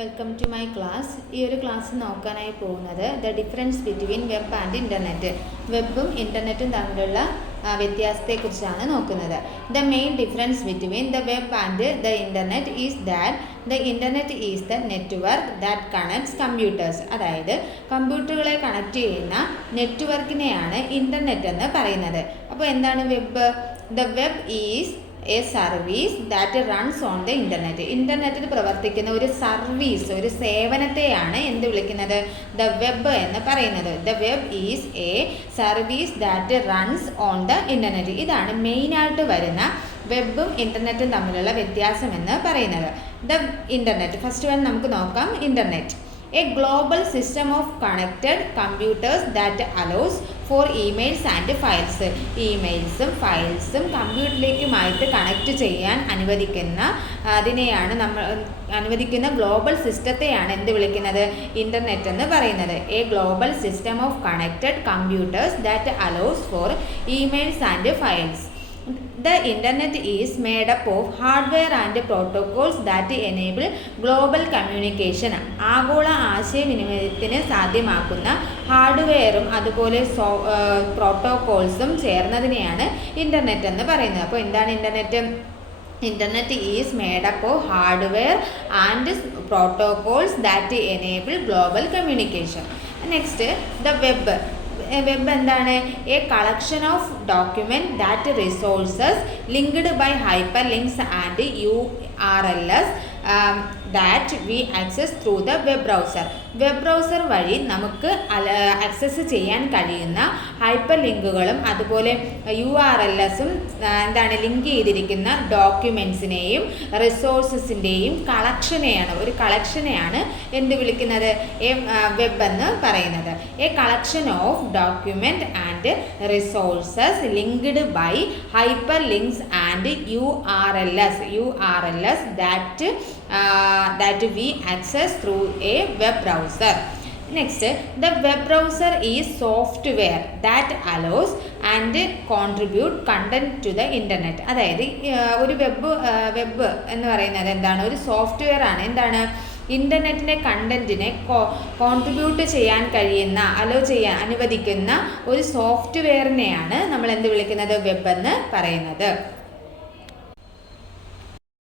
Welcome to my class. ഈ ഒരു class നോക്കാനായി പോകുന്നത് the difference between web and internet. വെബും ഇൻ്റർനെറ്റും തമ്മിലുള്ള വ്യത്യാസത്തെക്കുറിച്ചാണ് നോക്കുന്നത്. The main difference between the web and the internet is that the internet is the network that connects computers. അതായത് കമ്പ്യൂട്ടറുകളെ കണക്ട് ചെയ്യുന്ന നെറ്റ്വർക്കിനെയാണ് ഇൻ്റർനെറ്റ് എന്ന് പറയുന്നത്. അപ്പോൾ എന്താണ് web? The web is A service that runs on the internet. ഇൻ്റർനെറ്റിൽ പ്രവർത്തിക്കുന്ന ഒരു സർവീസ്, ഒരു സേവനത്തെയാണ് എന്ത് വിളിക്കുന്നത്? ദ വെബ് എന്ന് പറയുന്നത്. The web is A service that runs on the internet. ഇതാണ് മെയിനായിട്ട് വരുന്ന വെബും ഇൻ്റർനെറ്റും തമ്മിലുള്ള വ്യത്യാസം എന്ന് പറയുന്നത്. ദ ഇൻ്റർനെറ്റ്, ഫസ്റ്റ് വൺ നമുക്ക് നോക്കാം. Internet a global system of connected computers that allows for emails and files. ഇമെയിൽസും ഫയൽസും കമ്പ്യൂട്ടറിലേക്കുമായിട്ട് കണക്ട് ചെയ്യാൻ അനുവദിക്കുന്ന ഗ്ലോബൽ സിസ്റ്റത്തെയാണ് എന്ത് വിളിക്കുന്നത്? ഇൻ്റർനെറ്റ് എന്ന് പറയുന്നത്. A global system of connected computers that allows for emails and files. The internet is made up of hardware and protocols that enable global communication. ആഗോള ആശയവിനിമയത്തിന് സാധ്യമാക്കുന്ന ഹാർഡ്വെയറും അതുപോലെ പ്രോട്ടോകോൾസും ചേർന്നതിനെയാണ് ഇൻ്റർനെറ്റ് എന്ന് പറയുന്നത്. അപ്പോൾ എന്താണ് internet? Internet is made up of hardware and protocols that enable global communication. Next, the web. Web എന്താണ്? A collection of document that resources linked by hyper links and URLs that we access through the web browser. Web browser വഴി നമുക്ക് access ചെയ്യാൻ കഴിയുന്ന hyper ലിങ്കുകളും അതുപോലെ URLസും എന്താണ്? Link ചെയ്തിരിക്കുന്ന ഡോക്യുമെൻറ്റ്സിനെയും റിസോഴ്സസിൻ്റെയും ഒരു കളക്ഷനെയാണ് എന്ത് വിളിക്കുന്നത്? വെബ് എന്ന് പറയുന്നത്. A collection of document and resources linked by hyper links and URLs that we access through a web browser. Next, the web browser is software that allows and contribute content to the internet. അതായത് ഒരു web എന്ന് പറയുന്നത് എന്താണ്? ഒരു software ആണ്. എന്താണ്? ഇൻ്റർനെറ്റിൻ്റെ കണ്ടൻറ്റിനെ contribute ചെയ്യാൻ കഴിയുന്ന, അനുവദിക്കുന്ന ഒരു സോഫ്റ്റ്വെയറിനെയാണ് നമ്മൾ എന്ത് വിളിക്കുന്നത്? വെബ് എന്ന് പറയുന്നത്.